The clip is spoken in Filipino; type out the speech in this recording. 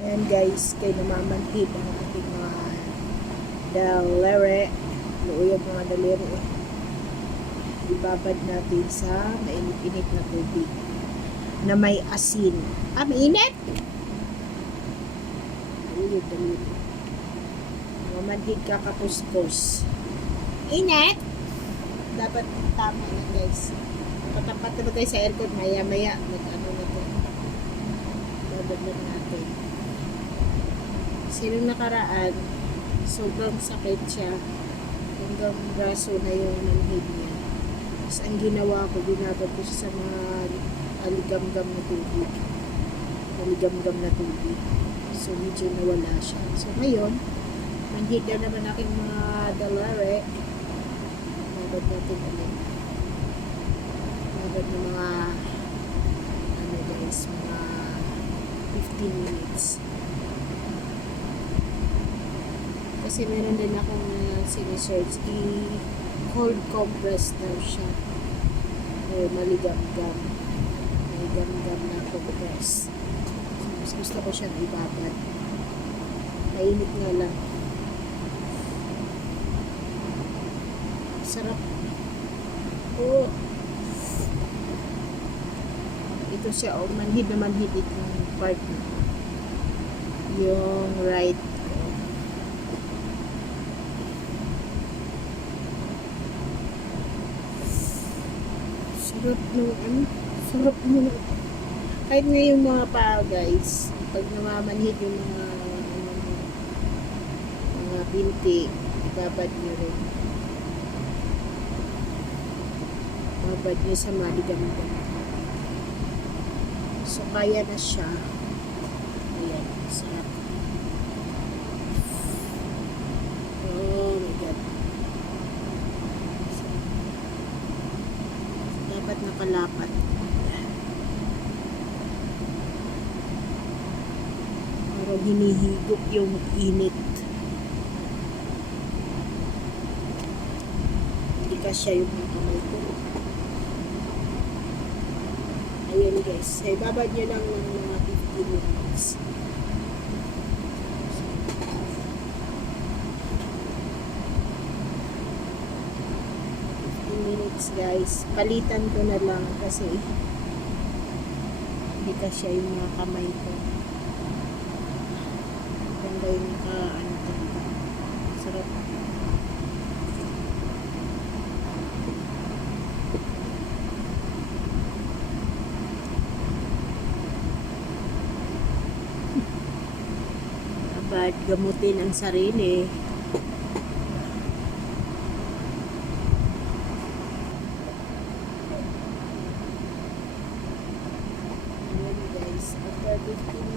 Ayan guys, kay namamanhid ang ating mga daliri. Luuyog mga daliri. Ibabad natin sa mainit-init na tubig na may asin. Mainit! Luuyog daliri. Namamanhid kakapuskos. Init! Dapat tama yan guys. Patapat na ba tayo sa aircon? Maya-maya. Nag-ano na to. Babad lang natin. Kasi nung nakaraan, sobrang sakit siya. Hanggang braso na yung manhid niya. Tapos ang ginawa ko, binabad ko siya sa mga aligam-gam na tubig. Aligam-gam na tubig. So medyo nawala siya. So ngayon, manhid na naman aking mga daliri. Babad natin ulit. Babad ng mga ano guys, mga 15 minutes. Kasi meron din akong sinesearch, cold compress daw siya. O maligam-gam. Maligam-gam na compress. So, mas gusto ko siyang ibabad. Mainit nga lang. Sarap. Oh. Ito siya, manhid na manhid itong part na. Yung right. Sarap nung ano, sarap nung kahit na yung mga pa guys, pag namamanhid yung mga binti, ibabad nyo rin. Ibabad nyo sa maligam-gam. So kaya na siya. Ayan, sarap. Oh my god. Dapat nakalapat. Parang hinihigop yung init. Hindi kasya yung mga kamay ko. Ayun guys. Ay, babad nyo lang ng mga 15 minutes. 15 minutes guys. Palitan ko na lang kasi hindi kasya yung mga kamay ko. Ganda yung ano talaga. Sarap. Dapat gamutin ang sarili. Ayan guys, after 15